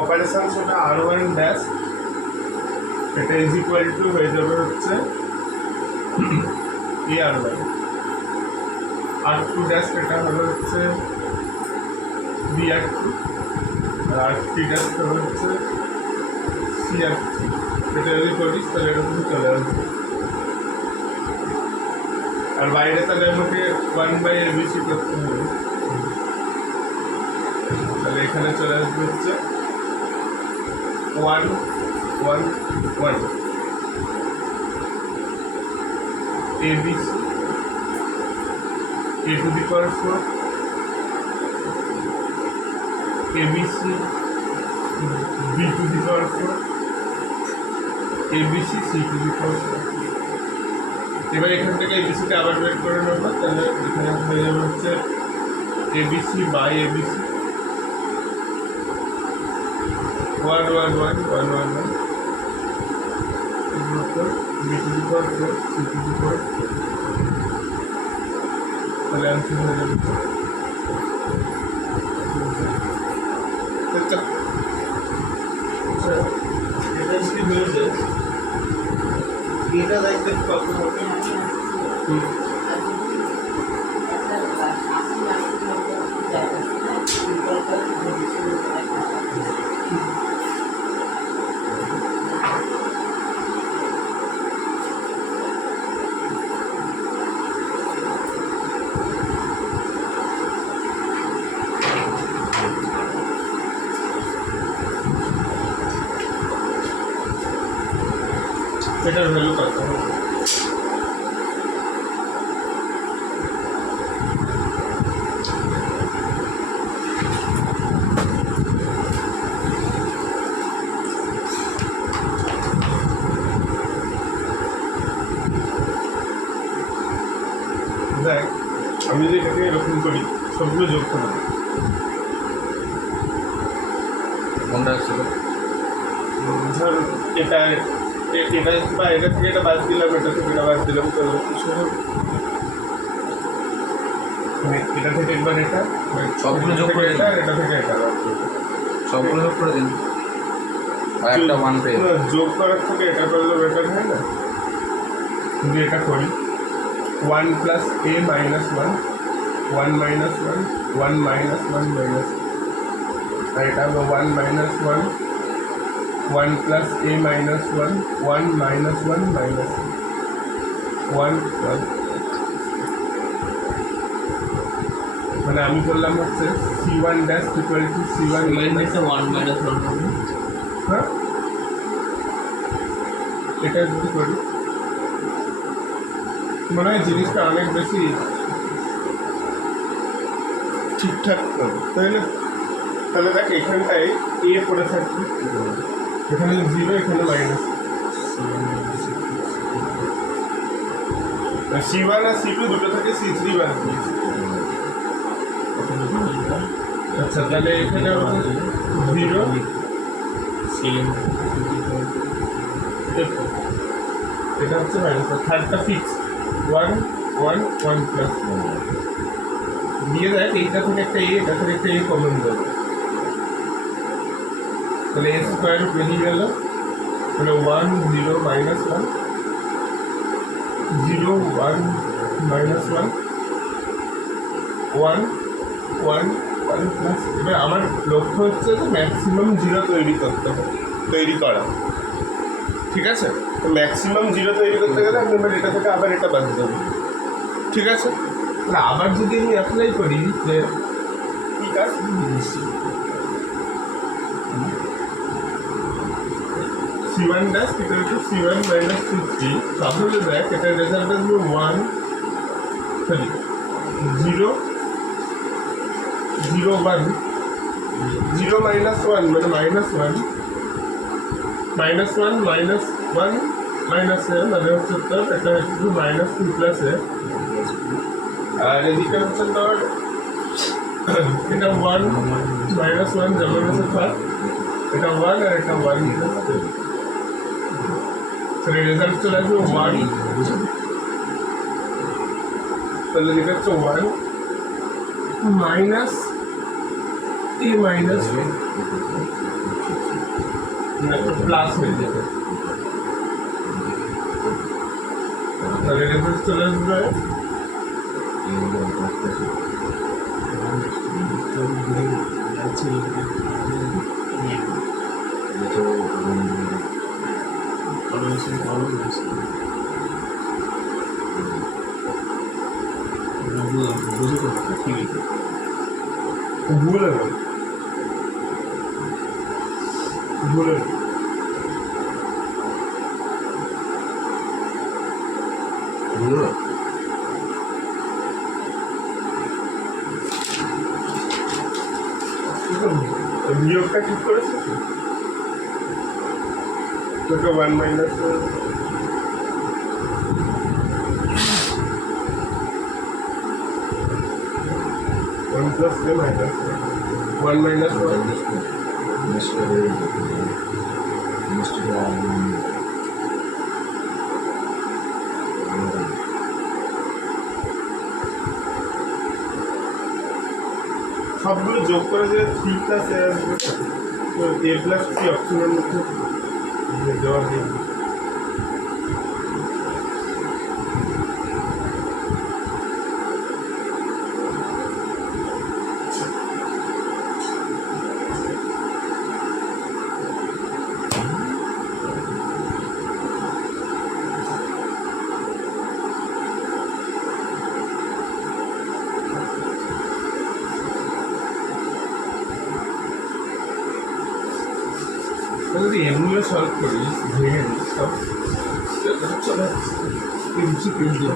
Operation সেটা R1 dash এটা is equal to হয়ে যাবে হচ্ছে AR1, R2 ড্যাশ এটা হবে হচ্ছে BR2, আর R3 ড্যাশ হবে হচ্ছে CR3। এটা যদি করিস তাহলে এটা তুমি চলে আসবে, আর বাইরে তাহলে আমাকে 1/ABC করতে হবে, তাহলে এখানে চলে আসবে হচ্ছে 1 1 1 ABC A to the power 4 ABC B to the power 4 ABC C to the power 4। এবার এখান থেকে এবিসিটা আবার বের করে নেবো, তাহলে এখানে হয়ে যাবে হচ্ছে ABC by ABC 1 1 1 1 1 1 B to the power 4 C to the power 4, তাহলে आंसर হয়ে যাবে এটা যদি হয়ে যায় এটা দেখতে কত হবে এটার ভ্যালু কত হবে? দেখ আমি যদি এটাকে এরকম করি সবগুলো যোগ করে কোনটা ছিল ধর এটা এটা বা এটা থেকে এটা বাদ দিলাম, এটা থেকে এটা বাদ দিলাম, তাহলে কিছু হবে এটা থেকে একবার এটা সবগুলো যোগ করে এটা এটা থেকে এটা বাদ দিলাম, সবগুলো যোগ করে দিন আর একটা 1 পেয়ে যোগ করার থেকে এটা করলে বেটার হয় না? যদি এটা করি 1 plus A minus 1 1 minus 1 1 minus 1 minus, আর এটা হলো 1 minus 1 1 plus A minus 1 1 minus 1 minus 1 1, মানে আমি বললাম হচ্ছে C1 dash equal to C1 minus 1 minus 1 হবে। হ্যাঁ এটা যদি করি মনে হয় জিনিসটা অনেক বেশি ঠিকঠাক হবে, তাই না? তাহলে দেখ এখানটায় এ পড়ে থাকবে, এখানে 0 এখানে মাইনাস, C1 আর C2 দুটো থেকে C3 বাদ দিয়েছি। আচ্ছা তাহলে এখানে 0 এটা হচ্ছে মাইনাস, থার্ডটা ফিক্স 1 1 1 প্লাস দিয়ে দেখ এইটা থেকে একটা এ, এটা থেকে একটা এ কমন যাবে, তাহলে এ স্কোয়ার বেরিয়ে গেল, তাহলে 1 0 মাইনাস 1 0 1 মাইনাস 1 1 1 1 প্লাস। এবার আমার লক্ষ্য হচ্ছে যে ম্যাক্সিমাম 0 তৈরি করা, ঠিক আছে? তো ম্যাক্সিমাম 0 তৈরি করতে গেলে আমি এবার এটা থেকে আবার এটা বাদ দেবো, ঠিক আছে? তাহলে আবার যদি আমি অ্যাপ্লাই করি যে কি কাজ C1 dash equal to C1 minus C3, তাহলে দেখ এটা রেজাল্ট আসবে 1 সরি 0 0 1 0 মাইনাস 1 মানে মাইনাস 1 মাইনাস 1 মাইনাস 1 মাইনাস এ মানে হচ্ছে তোর এটা হচ্ছে মাইনাস 2 প্লাস এ, আর এদিকে হচ্ছে তোর এটা 1 মাইনাস 1 যেমন আছে থাক, এটা 1 আর এটা 1 প্লাস 2, তাহলে রেজাল্ট চলে আসবে 1, তাহলে এটা হচ্ছে 1 মাইনাস এ মাইনাস প্লাস হয়ে যাবে, তাহলে রেফারেন্স চলে আসবে ভুলে না ভুলে না। বিয়োগটা ঠিক করেছে তোকে 1 মাইনাস 1 প্লাস এ মাইনাস 1 মাইনাস 1 সবগুলো যোগ করে যে 3 প্লাস এ আসবে, তো এ প্লাস 3 অপশনের মধ্যে দেওয়া নেই। যদি এগুলো সলভ করি ভেঙে নিই সব চলে তিনশো তিনশো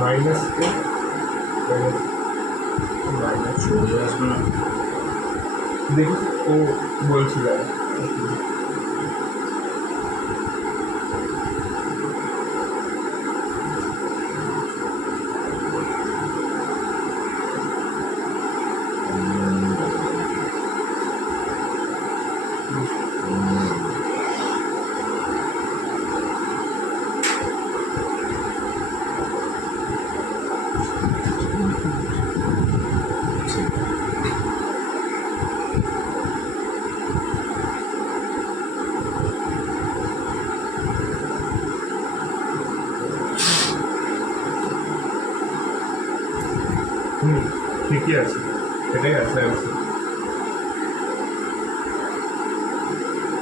মাইনাস মাইনাস দেখি ও বলছিল ঠিকই আছে, এটাই আছে অ্যান্সার।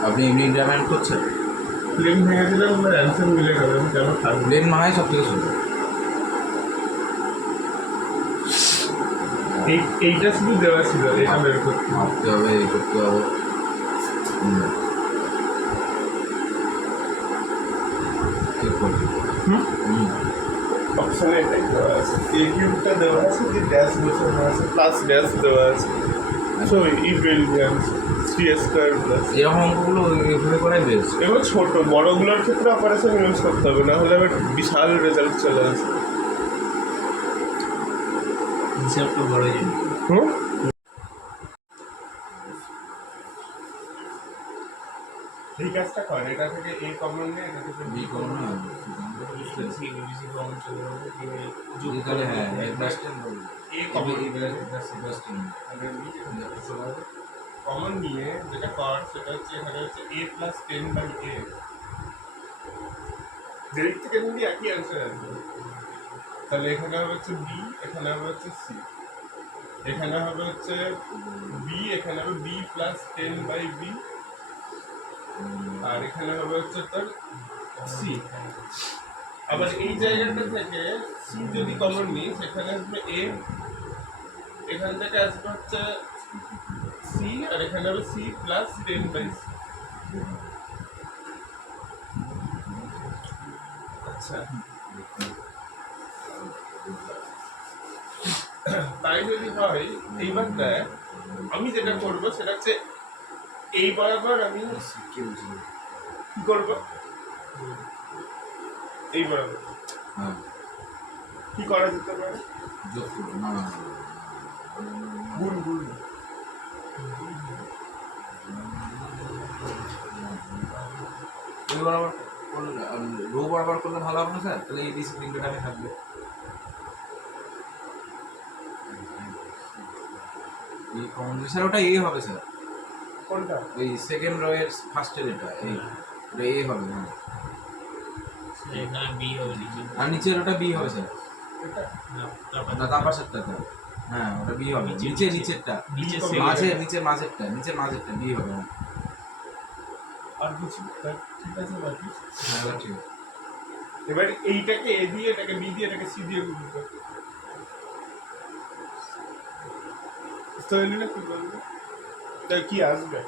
আপনি এমনি ইন্টারম্যান করছেন, প্লেন ভেঙে দিলাম আমার অ্যান্সার মিলে গেল, আমি কেন থাকবো? প্লেন মাহাই সব থেকে সুন্দর। এইটা শুধু দেওয়া ছিল, এটা বের করতে মাপতে হবে, এই করতে হবে। ঠিক করবে। অপশনে এটাই দেওয়া আছে, এ কিউবটা দেওয়া আছে, যে ড্যাশ বসানো আছে প্লাস ড্যাশ দেওয়া আছে, so E will be answer 3 square plus. এরকম অঙ্কগুলো এভাবে করাই বেশ। এবার ছোট বড়গুলোর ক্ষেত্রে অপারেশন ইউজ করতে হবে, না হলে আবার বিশাল রেজাল্ট চলে আসে। হিসাবটা বড় জিনিস। এই কাজটা কর, এটা থেকে এ কমন নেই, এটা থেকে বি কমন না, সি বিসি কমন চলে যাবে, যোগ তাহলে হ্যাঁ এ প্লাস 10 বলবো। A common A plus 10 common নিয়ে যেটা কর সেটা হচ্ছে এখানে হচ্ছে a প্লাস 10/a, যেদিক থেকে নিবি একই অ্যান্সার আসবে। তাহলে এখানে হবে হচ্ছে b, এখানে হবে হচ্ছে c, এখানে হবে হচ্ছে b, এখানে হবে b প্লাস 10/b, আর এখানে হবে হচ্ছে তোর c। আবার এই জায়গাটা থেকে c যদি কমন নিই সেখানে আসবে a, এখান থেকে আসবে হচ্ছে c, আর এখানে হবে c প্লাস 10/c। আচ্ছা তাই যদি হয় এইবার দেখ আমি যেটা করবো সেটা হচ্ছে এই বরাবর আমি কি করবো এই বরাবর হ্যাঁ কি করা যেতে পারে যোগ করবো না না গুণ গুণ ওই বরাবর করলে রো বরাবর করলে ভালো হবে না স্যার? তাহলে এই ডিসি তিনটে টাইমে থাকবে। এই কমন স্যার ওটা এ হবে স্যার, কোনটা ওই সেকেন্ড রো এর ফার্স্টের এটা এই ওটা এ হবে। হ্যাঁ এখানে বি হবে নিচে আর নিচের ওটা বি হবে স্যার। এটা না তার পাশেরটা স্যার, হ্যাঁ ওটা বি হবে। নিচে নিচেরটা নিচে মাঝে নিচের মাঝেরটা বি হবে। হ্যাঁ আর কিছু ঠিক আছে বাকি হ্যাঁ ওটা ঠিক আছে। এবার এইটাকে এ দিয়ে এটাকে বি দিয়ে এটাকে সি দিয়ে গুণ করতে তৈরি না কি বলবো তাই কি আসবে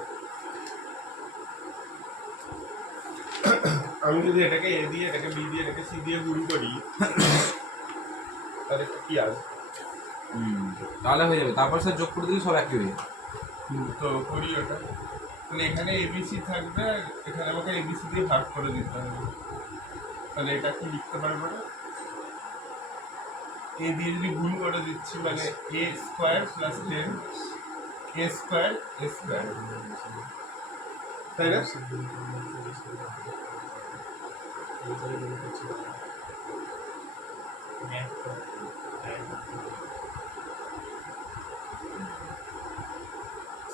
আমি যদি এটাকে এ দিয়ে এটাকে বি দিয়ে এটাকে সি দিয়ে গুণ করি তাহলে কি আসবে তাহলে হয়ে যাবে। তারপর স্যার যোগ করে দিলে সব একই হয়ে যাবে। তো করি ওটা তাহলে এখানে এবিসি থাকবে আর এখানে আমাকে এবিসি দিয়ে ভাগ করে দিতে হবে তাহলে এটা কি লিখতে পারবো না এ দিয়ে যদি গুণ করে দিচ্ছি মানে এ স্কোয়ার প্লাস 10 এ স্কোয়ার তাই না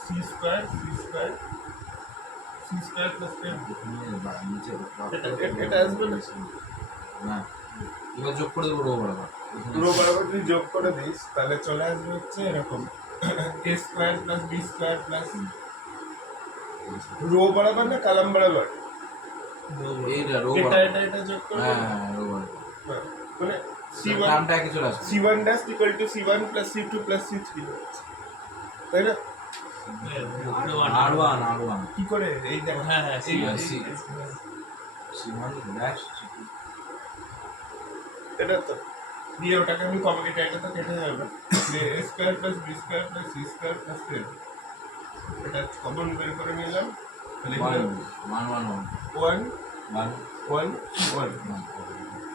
সি স্কোয়ার প্লাস 10 এটা আসবে না না এবার যোগ করে দেবো রো বরাবর। পুরো বরাবর যদি যোগ করে দিস তাহলে চলে আসবে হচ্ছে এরকম A square plus B square plus row বরাবর না কলাম বরাবর এইটা রো এটা বরাবর। এটা যোগ করে হ্যাঁ রো বরাবর মানে নামটা একই চলে আসবে। C1 dash equal to C1 plus C2 plus C3 তাই না R1 কি করে এই দেখো হ্যাঁ হ্যাঁ এই C1 ড্যাশ এটা তো দিয়ে ওটাকে আমি কমন এটা তো কেটে যাবে যে a square plus b square plus c square plus 10 এটা কমন বের করে নিলাম তাহলে 1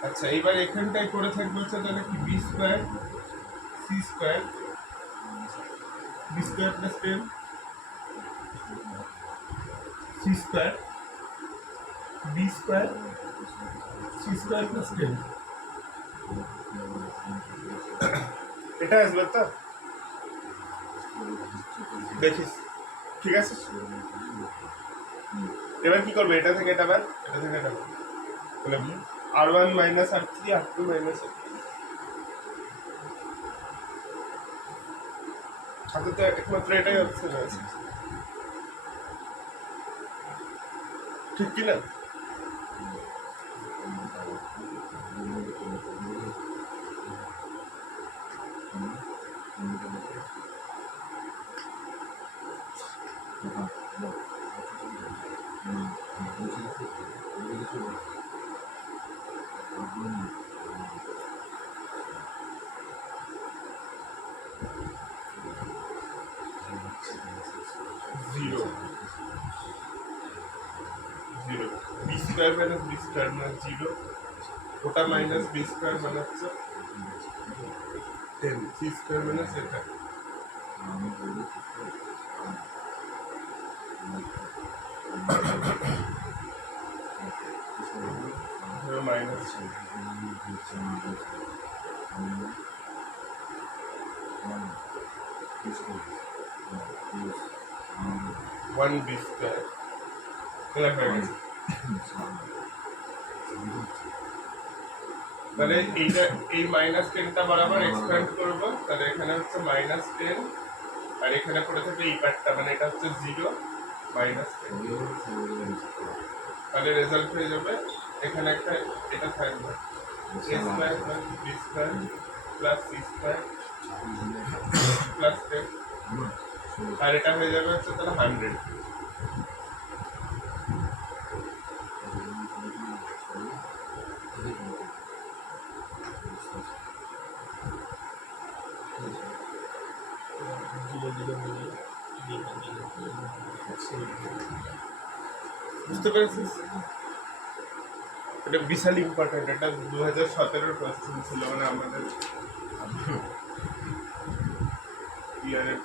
আচ্ছা এবার এখানটায় করে থাকবে হচ্ছে তাহলে কি b square c square b square plus 10 c square b square c square plus 10 এটা আসবে তো দেখিস ঠিক আছে এবার কি করবে এটা থেকে এটা বাদ এটা থেকে এটা বাদ তাহলে R1 minus R3 R2 minus R3 হাতে তো একমাত্র এটাই হচ্ছে না ঠিক কি না zero B square minus B square মানে জিরো ওটা মাইনাস বি স্কয়ার মানে হচ্ছে 10 সি স্কয়ার মাইনাস এটা মাইনাস 1 বি স্কয়ার এটা হয়ে গেছে তাহলে এইটা এই মাইনাস 10টা বরাবর এক্সপ্যান্ড করব তাহলে এখানে হচ্ছে মাইনাস 10 আর এখানে পড়ে থাকে এই পার্টটা মানে এটা হচ্ছে 0 মাইনাস 10 তাহলে রেজাল্ট হয়ে যাবে এখানে একটা এটা থাকবে a square plus b square plus c square plus 10 আর এটা হয়ে যাবে হচ্ছে তাহলে 100 1 বুঝতে পেরেছিস? এটা বিশাল ইম্পর্টেন্ট, এটা 2017-র কোয়েশ্চেন ছিল, মানে আমাদের ইয়ারের।